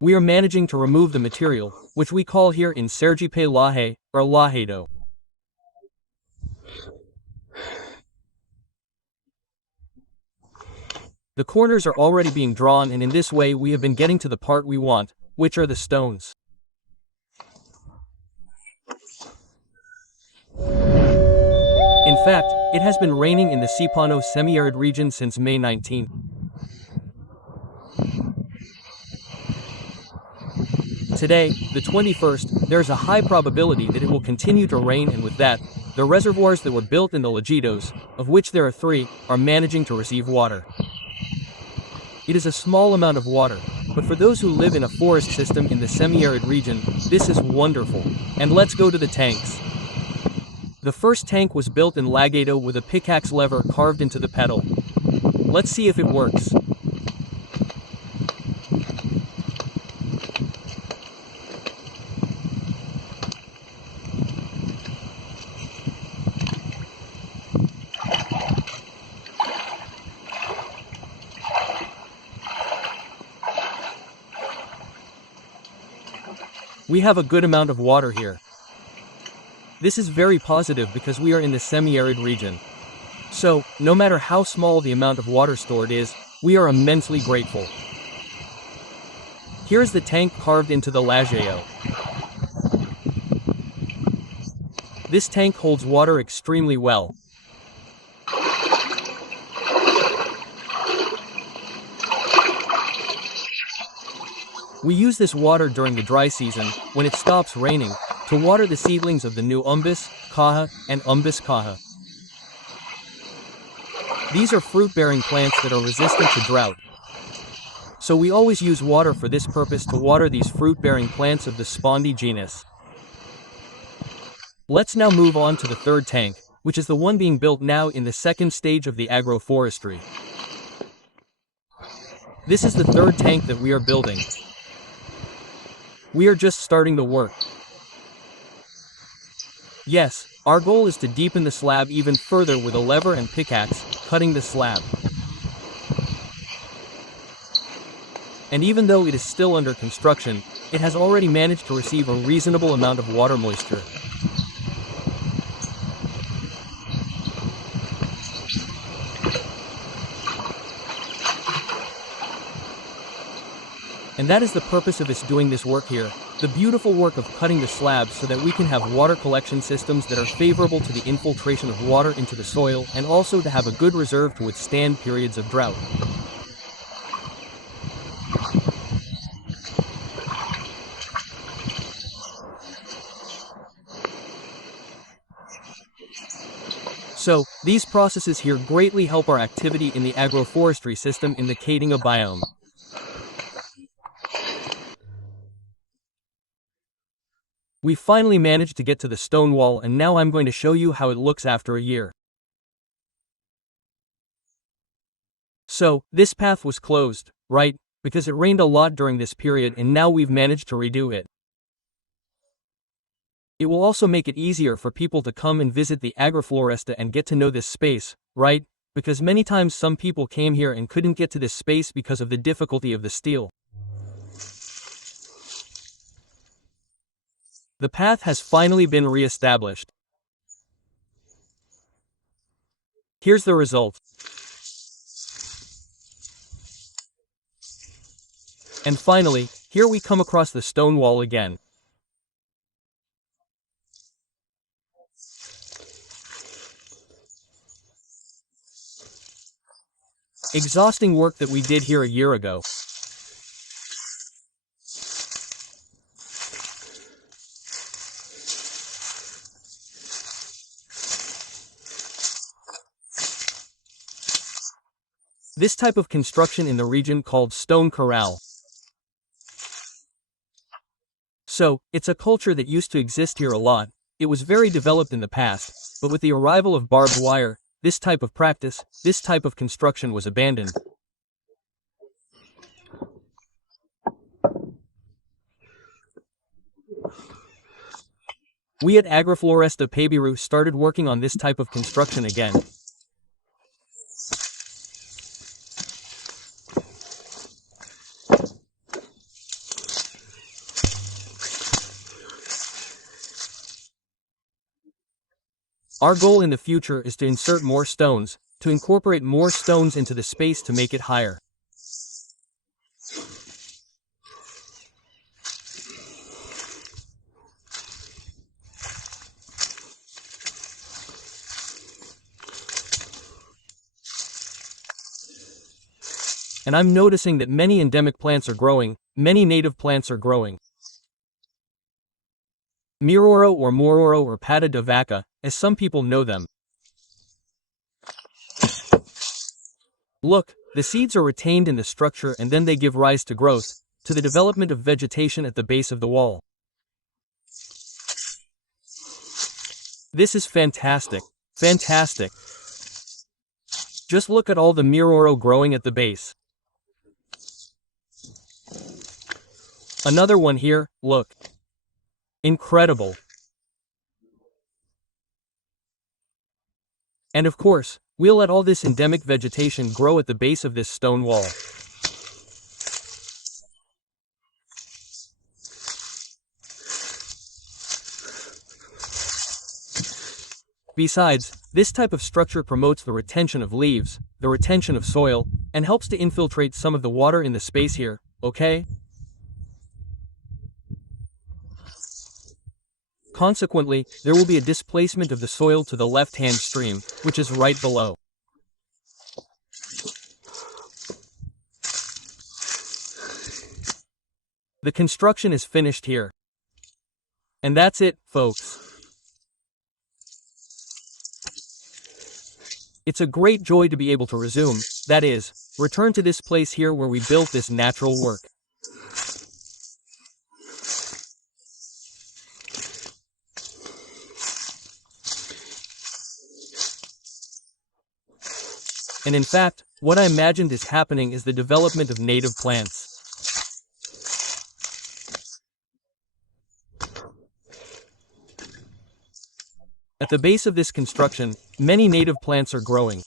We are managing to remove the material, which we call here in Sergipe laje, or lajedo. The corners are already being drawn, and in this way we have been getting to the part we want, which are the stones. In fact, it has been raining in the Sipano semi-arid region since May 19th. Today, the 21st, there is a high probability that it will continue to rain, and with that, the reservoirs that were built in the Lajitos, of which there are 3, are managing to receive water. It is a small amount of water, but for those who live in a forest system in the semi-arid region, this is wonderful. And let's go to the tanks. The first tank was built in Lajedo with a pickaxe lever carved into the pedal. Let's see if it works. We have a good amount of water here. This is very positive because we are in the semi-arid region. So, no matter how small the amount of water stored is, we are immensely grateful. Here is the tank carved into the Lajedo. This tank holds water extremely well. We use this water during the dry season, when it stops raining, to water the seedlings of the new umbus, kaha, and umbus kaha. These are fruit-bearing plants that are resistant to drought. So we always use water for this purpose to water these fruit-bearing plants of the Spondy genus. Let's now move on to the third tank, which is the one being built now in the second stage of the agroforestry. This is the third tank that we are building. We are just starting the work. Yes, our goal is to deepen the slab even further with a lever and pickaxe, cutting the slab. And even though it is still under construction, it has already managed to receive a reasonable amount of water moisture. And that is the purpose of us doing this work here, the beautiful work of cutting the slabs so that we can have water collection systems that are favorable to the infiltration of water into the soil, and also to have a good reserve to withstand periods of drought. So, these processes here greatly help our activity in the agroforestry system in the Caatinga biome. We finally managed to get to the stone wall, and now I'm going to show you how it looks after a year. So, this path was closed, right? Because it rained a lot during this period, and now we've managed to redo it. It will also make it easier for people to come and visit the Agrofloresta and get to know this space, right? Because many times some people came here and couldn't get to this space because of the difficulty of the steel. The path has finally been re-established. Here's the result. And finally, here we come across the stone wall again. Exhausting work that we did here a year ago. This type of construction in the region called stone corral. So, it's a culture that used to exist here a lot. It was very developed in the past, but with the arrival of barbed wire, this type of practice, this type of construction was abandoned. We at Agrofloresta Pebiru started working on this type of construction again. Our goal in the future is to insert more stones, to incorporate more stones into the space to make it higher. And I'm noticing that many endemic plants are growing, many native plants are growing. Miroro or Mororo or Pata de Vaca, as some people know them. Look, the seeds are retained in the structure and then they give rise to growth, to the development of vegetation at the base of the wall. This is fantastic. Fantastic. Just look at all the Miroro growing at the base. Another one here, look. Incredible. And of course, we'll let all this endemic vegetation grow at the base of this stone wall. Besides, this type of structure promotes the retention of leaves, the retention of soil, and helps to infiltrate some of the water in the space here, okay? Consequently, there will be a displacement of the soil to the left-hand stream, which is right below. The construction is finished here. And that's it, folks. It's a great joy to be able to resume, that is, return to this place here where we built this natural work. And in fact, what I imagined is happening is the development of native plants. At the base of this construction, many native plants are growing.